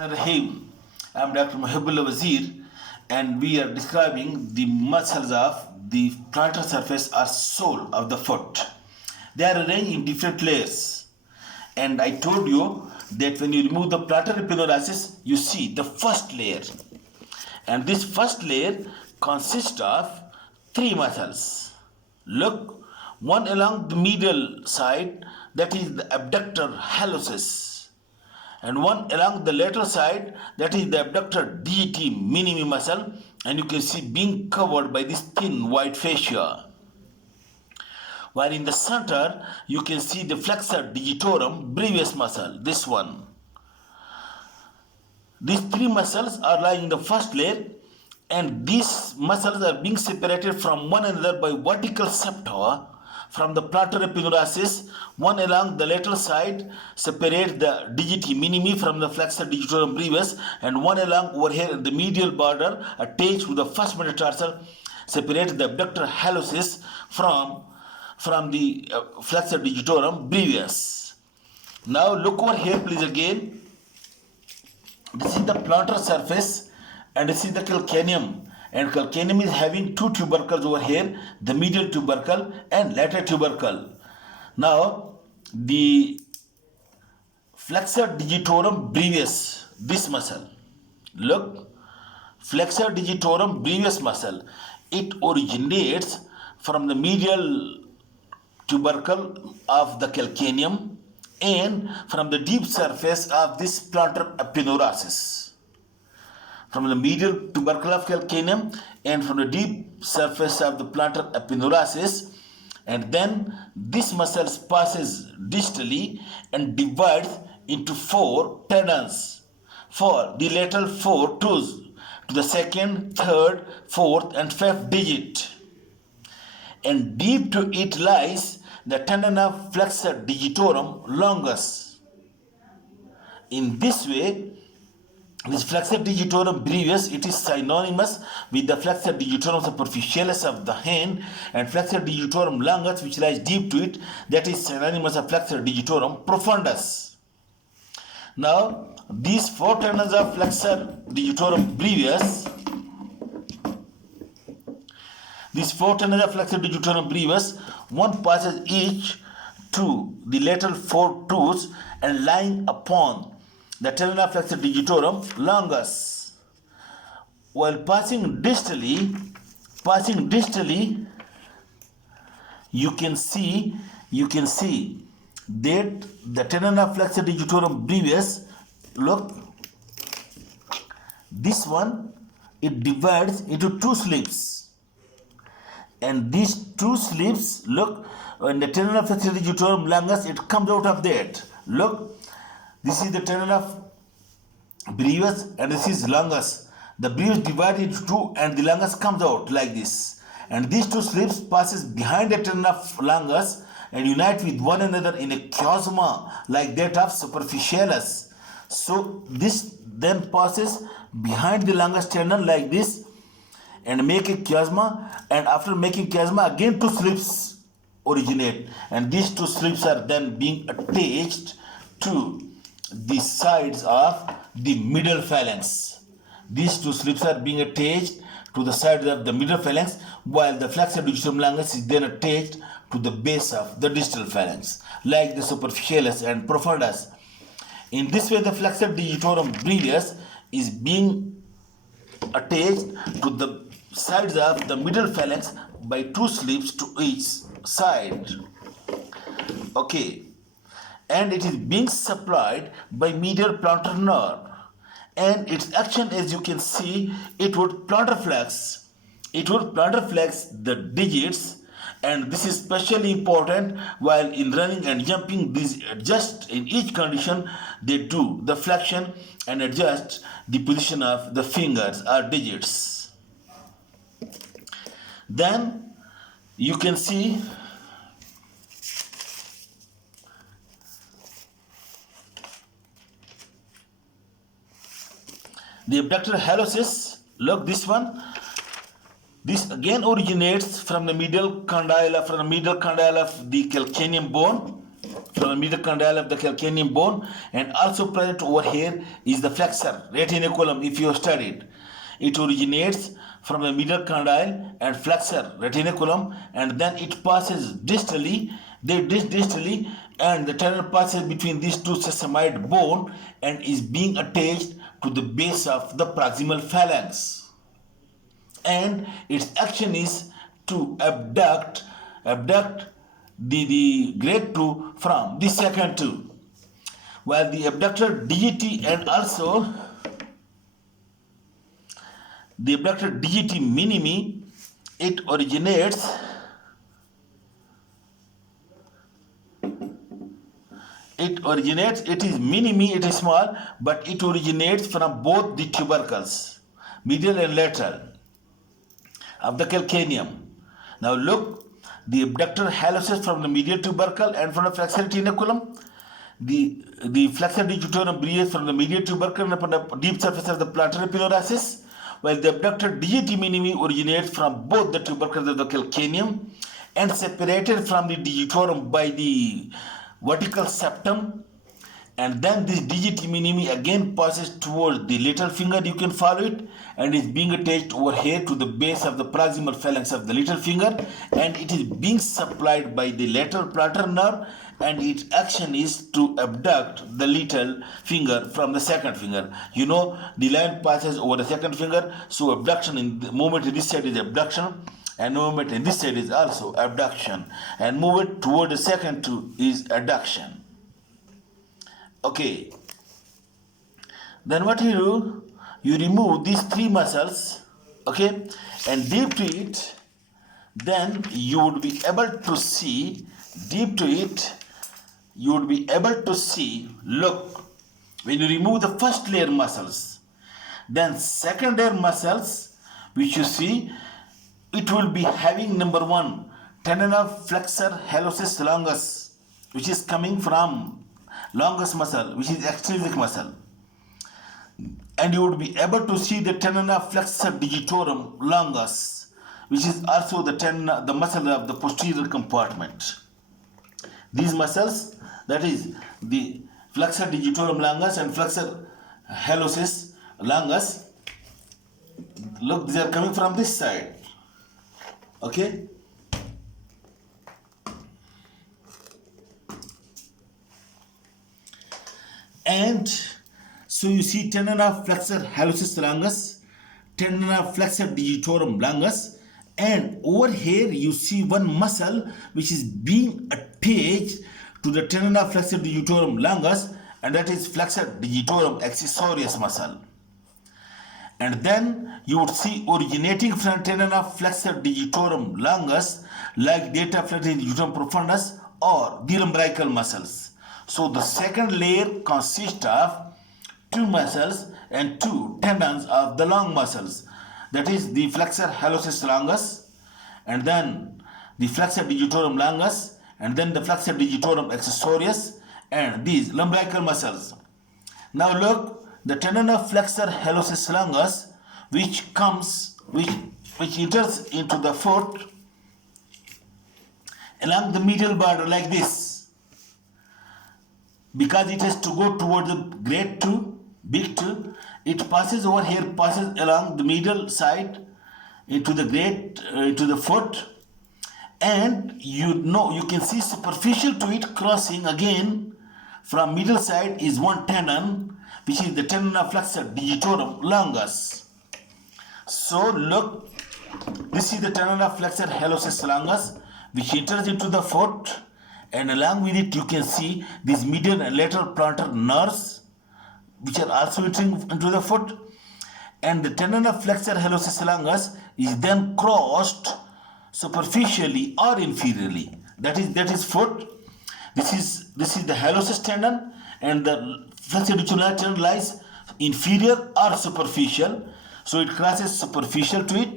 Rahim. I'm Dr. Mohibullah Wazir, and we are describing the muscles of the plantar surface or sole of the foot. They are arranged in different layers, and I told you that when you remove the plantar epidermolysis, you see the first layer, and this first layer consists of three muscles. Look, one along the medial side, that is the abductor hallucis, and one along the lateral side, that is the abductor digiti minimi muscle, and you can see being covered by this thin white fascia. While in the center you can see the flexor digitorum brevis muscle, this one. These three muscles are lying in the first layer, and these muscles are being separated from one another by vertical septa from the plantar epidermolysis. One along the lateral side separates the digiti minimi from the flexor digitorum brevis, and one along over here in the medial border attached to the first metatarsal separates the abductor hallucis from the flexor digitorum brevis. Now look over here please again. This is the plantar surface and this is the calcaneum. And calcaneum is having two tubercles over here, the medial tubercle and lateral tubercle. Now the flexor digitorum brevis, this muscle, look, flexor digitorum brevis muscle, it originates from the medial tubercle of the calcaneum and from the deep surface of this plantar epidermolysis. From the medial tubercle of calcaneum and from the deep surface of the plantar epidermolysis, and then this muscle passes distally and divides into four tendons for the lateral four toes to the second, third, fourth and fifth digit, and deep to it lies the tendon of flexor digitorum longus. In this way, this flexor digitorum brevis, it is synonymous with the flexor digitorum superficialis of the hand, and flexor digitorum longus, which lies deep to it, that is synonymous of flexor digitorum profundus. Now, these four tendons of flexor digitorum brevis, one passes each to the lateral four toes and lying upon the tendon of flexor digitorum longus. While passing distally, you can see that the tendon of flexor digitorum brevis, look, this one, it divides into two slips, and these two slips, look, when the tendon of flexor digitorum longus, it comes out of that. Look, this is the tendon of brevis and this is longus. The brevis divided into two and the longus comes out like this. And these two slips passes behind the tendon of longus and unite with one another in a chiasma like that of superficialis. So this then passes behind the longus tendon like this and make a chiasma, and after making chiasma again two slips originate, and these two slips are then being attached to the sides of the middle phalanx. These two slips are being attached to the sides of the middle phalanx, while the flexor digitorum longus is then attached to the base of the distal phalanx, like the superficialis and profundus. In this way, the flexor digitorum brevis is being attached to the sides of the middle phalanx by two slips to each side. Okay. And it is being supplied by medial plantar nerve, and its action, as you can see, it would plantar flex the digits, and this is especially important while in running and jumping. These adjust in each condition, they do the flexion and adjust the position of the fingers or digits. Then you can see the abductor hallucis, look, this one, this again originates from the medial condyle of the calcaneum bone, from the medial condyle of the calcaneum bone, and also present over here is the flexor retinaculum. If you have studied, it originates from the medial condyle and flexor retinaculum, and then it passes distally, and the tunnel passes between these two sesamoid bone and is being attached to the base of the proximal phalanx. And its action is to abduct the great two from the second two, while the abductor digiti and also the abductor digiti minimi, it is minimi, it is small, but it originates from both the tubercles, medial and lateral, of the calcaneum. Now look, the abductor hallucis from the medial tubercle and from the flexor retinaculum. The flexor digitorum breathes from the medial tubercle and upon the deep surface of the plantar epiloracis, while the abductor digiti minimi originates from both the tubercles of the calcaneum and separated from the digitorum by the vertical septum, and then this digiti minimi again passes towards the little finger, you can follow it, and is being attached over here to the base of the proximal phalanx of the little finger, and it is being supplied by the lateral plantar nerve, and its action is to abduct the little finger from the second finger. You know, the line passes over the second finger, so abduction in the movement in this side is abduction, and movement in this side is also abduction, and movement toward the second two is adduction. Okay, then what you do, you remove these three muscles, okay, and deep to it, then you would be able to see, deep to it, you would be able to see, look, when you remove the first layer muscles, then second layer muscles, which you see, it will be having number one, tendon of flexor hallucis longus, which is coming from longus muscle, which is extrinsic muscle, and you would be able to see the tendon of flexor digitorum longus, which is also the tendon, the muscle of the posterior compartment. These muscles, that is the flexor digitorum longus and flexor hallucis longus, look, these are coming from this side, okay. And so you see tendon of flexor hallucis longus, tendon of flexor digitorum longus, and over here you see one muscle which is being attached to the tendon of flexor digitorum longus, and that is flexor digitorum accessorius muscle. And then you would see originating from tendon of flexor digitorum longus like data flexor digitorum profundus or the lumbrical muscles. So the second layer consists of two muscles and two tendons of the long muscles, that is the flexor hallucis longus, and then the flexor digitorum longus, and then the flexor digitorum accessorius, and these lumbrical muscles. Now look, the tendon of flexor hallucis longus, which enters into the foot along the medial border like this, because it has to go toward the great two, big two, it passes over here, passes along the medial side into the foot, and you can see superficial to it crossing again from middle side is one tendon, which is the tendon of flexor digitorum longus. So look, this is the tendon of flexor hallucis longus, which enters into the foot, and along with it you can see these medial and lateral plantar nerves, which are also entering into the foot, and the tendon of flexor hallucis longus is then crossed superficially or inferiorly. That is foot. This is the hallucis tendon, and the flexor digitorum tendon lies inferior or superficial, so it crosses superficial to it.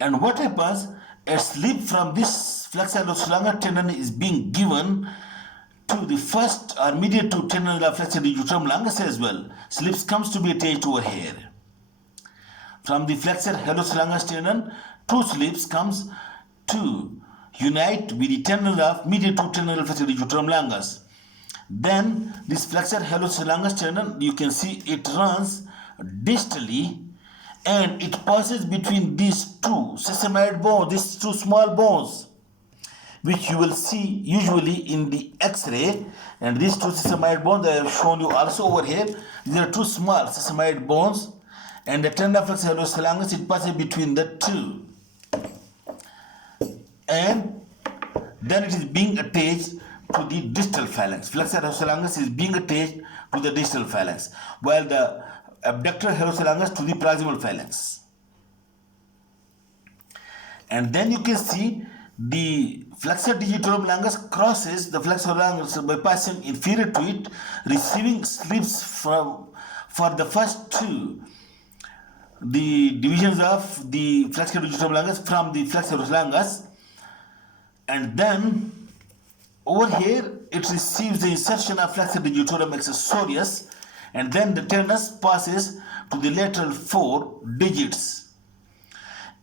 And what happens? A slip from this flexor hallucis longus tendon is being given to the first or medial two tendon of flexor digitorum longus as well. Slips comes to be attached over here. From the flexor hallucis longus tendon, two slips comes to unite with the tendon of medial to tendon flexor digitorum longus. Then this flexor hallucis longus tendon, you can see it runs distally and it passes between these two sesamoid bones, these two small bones, which you will see usually in the X-ray. And these two sesamoid bones I have shown you also over here. These are two small sesamoid bones, and the tendon flexor hallucis longus, it passes between the two, and then it is being attached to the distal phalanx. Flexor hallucis longus is being attached to the distal phalanx, while the abductor hallucis longus to the proximal phalanx. And then you can see the flexor digitorum longus crosses the flexor longus by passing inferior to it, receiving slips for the first two, the divisions of the flexor digitorum longus from the flexor longus, and then over here it receives the insertion of flexor digitorum accessorius, and then the tendons passes to the lateral 4 digits,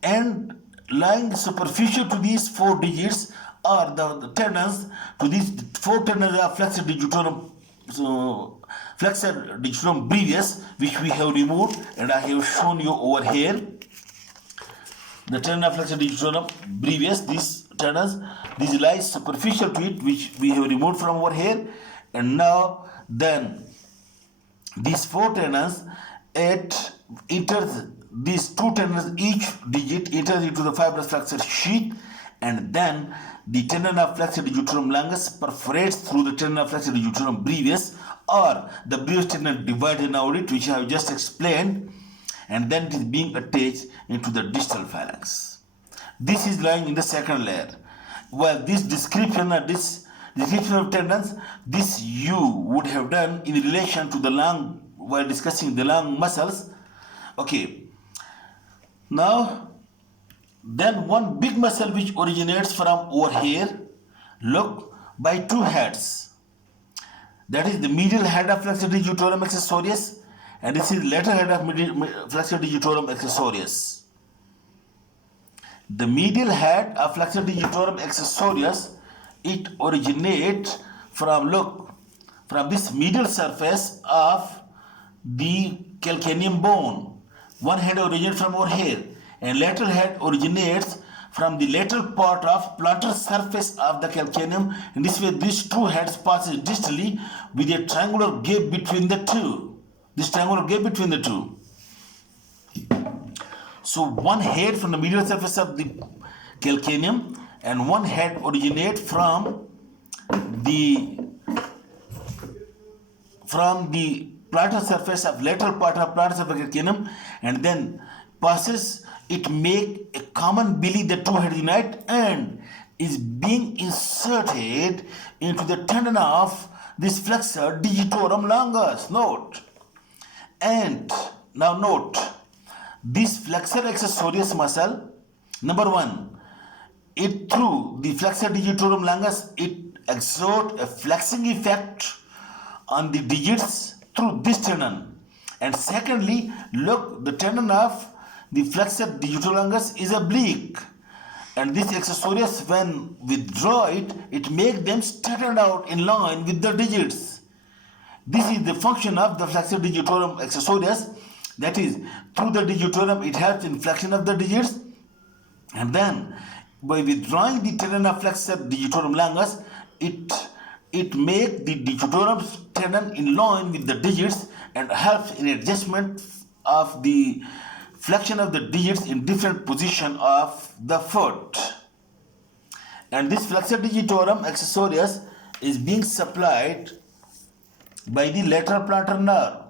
and lying superficial to these 4 digits are the tendons to these 4 tendons of flexor digitorum, flexor digitorum brevis, which we have removed and I have shown you over here. The tendon of flexor digitorum brevis, these tendons, these lie superficial to it, which we have removed from over here. And now then these 4 tendons, it enters, these 2 tendons, each digit enters into the fibrous flexor sheath, and then the tendon of flexor digitorum longus perforates through the tendon of flexor digitorum brevis, or the brevis tendon divides around it, which I have just explained, and then it is being attached into the distal phalanx. This is lying in the second layer. Well, this description of tendons, this you would have done in relation to the lung while discussing the lung muscles. Okay. Now, then one big muscle which originates from over here, look, by 2 heads. That is the medial head of flexor digitorum accessorius, and this is lateral head of flexor digitorum accessorius. The medial head of flexor digitorum accessorius, it originates from, look, from this medial surface of the calcaneum bone. One head originates from over here, and lateral head originates from the lateral part of plantar surface of the calcaneum. In this way, these 2 heads passes distally with a triangular gap between the two. This triangular gap between the two. So one head from the medial surface of the calcaneum, and one head originates from the plantar surface of lateral part of plantar surface of calcaneum, and then passes, it make a common belly, the 2 heads unite, and is being inserted into the tendon of this flexor digitorum longus. Note. And now note, this flexor accessorius muscle, number 1, it through the flexor digitorum longus, it exerts a flexing effect on the digits through this tendon. And secondly, look, the tendon of the flexor digitorum longus is oblique, and this accessorius, when withdraw it, it makes them straightened out in line with the digits. This is the function of the flexor digitorum accessorius, that is, through the digitorum it helps in flexion of the digits, and then by withdrawing the tendon of flexor digitorum longus, it makes the digitorum tendon in line with the digits and helps in adjustment of the flexion of the digits in different position of the foot. And this flexor digitorum accessorius is being supplied by the lateral plantar nerve.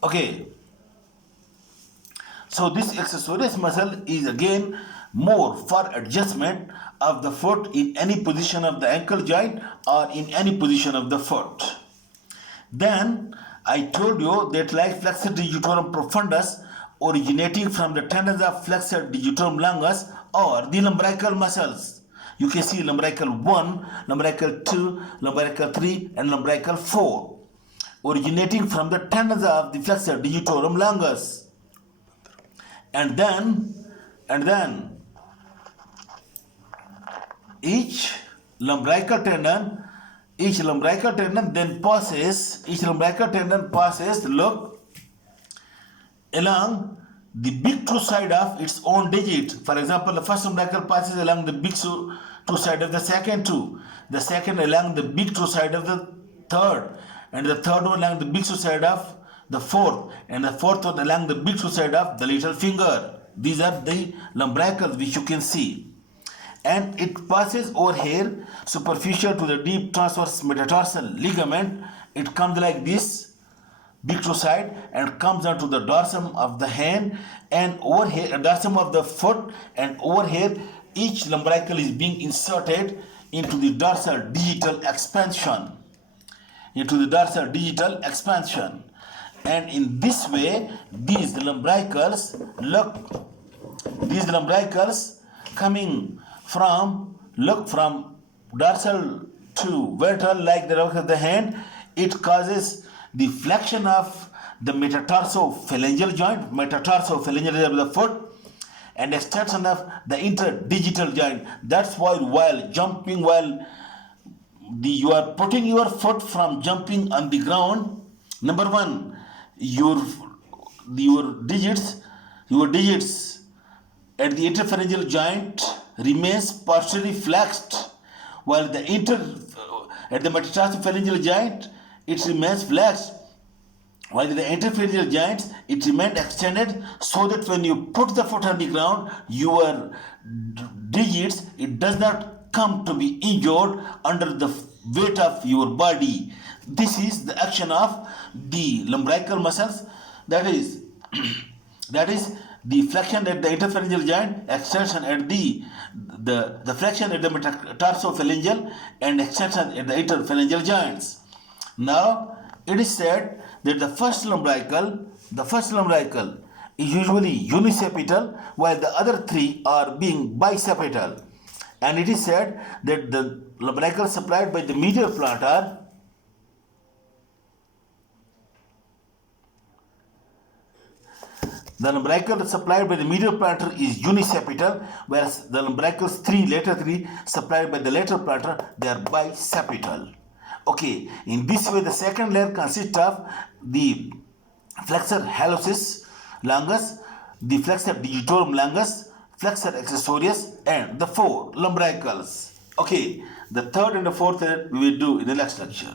Okay, so this accessorius muscle is again more for adjustment of the foot in any position of the ankle joint or in any position of the foot. Then I told you that like flexor digitorum profundus, originating from the tendons of flexor digitorum longus or the lumbrical muscles. You can see lumbrical 1, lumbrical 2, lumbrical 3 and lumbrical 4 originating from the tendons of the flexor digitorum longus. And then each lumbrical tendon then passes, look, along the big true side of its own digit. For example, the first lumbrical passes along the big true side of the second two, the second along the big true side of the third, and the third one along the big true side of the fourth, and the fourth one along the big true side of the little finger. These are the lumbricals which you can see. And it passes over here superficial to the deep transverse metatarsal ligament. It comes like this, big true side, and comes down to the dorsum of the hand and over here, dorsum of the foot, and over here each lumbrical is being inserted into the dorsal digital expansion. And in this way, these lumbricals coming from dorsal to ventral like the back of the hand, it causes the flexion of the metatarsophalangeal joint of the foot, and extension of the interdigital joint. That's why while jumping, you are putting your foot from jumping on the ground, number one, your digits at the interphalangeal joint remains partially flexed, while at the metatarsophalangeal joint it remains flexed, while the interphalangeal joints it remains extended, so that when you put the foot on the ground, your digits, it does not come to be injured under the weight of your body. This is the action of the lumbrical muscles, that is the flexion at the interphalangeal joint, extension at the flexion at the metatarsophalangeal, and extension at the interphalangeal joints. Now it is said that the first lumbrical is usually uniseptal, while the other three are being biseptal. And it is said that the lumbrical supplied by the medial plantar is uniseptal, whereas the lumbricals later three supplied by the lateral plantar, they are biseptal. Okay, in this way the second layer consists of the flexor hallucis longus, the flexor digitorum longus, flexor accessorius, and the 4 lumbricals. Okay, the third and the fourth layer we will do in the next lecture.